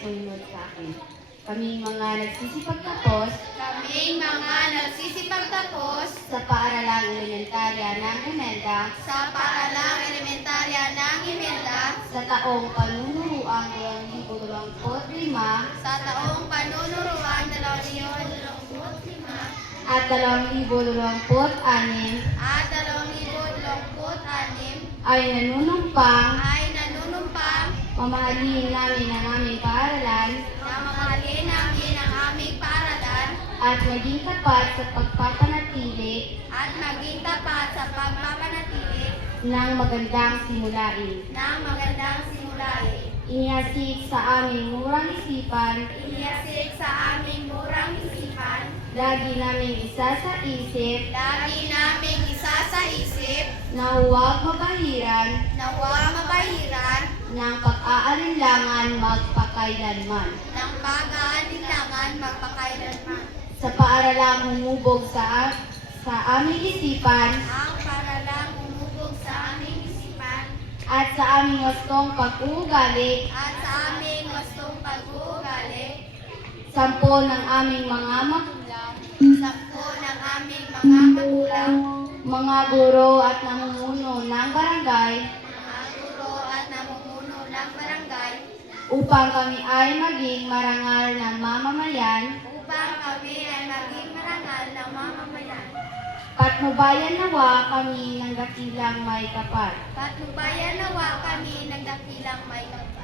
sumunod sa akin. Kaming mga nagsisipagtapos sa paaralang elementarya ng Imelda sa taong panunuruan 2025 at 2026 ay nanunumpang mamahalin namin ang aming paaralan at maging tapat sa pagpapanatili ng magandang simulain. Inyasik sa aming murang isipan, lagi naming isa sa isip na huwag mabahiran ng pag-aalinlangan magpakailanman. Sa paaralang humubog sa aming isipan at sa aming wastong pag-uugali, 10 ng aming mga mga guro at namumuno ng barangay upang kami ay maging marangal na mamamayan. Patnubayan nawa kami ng dakilang may kapal.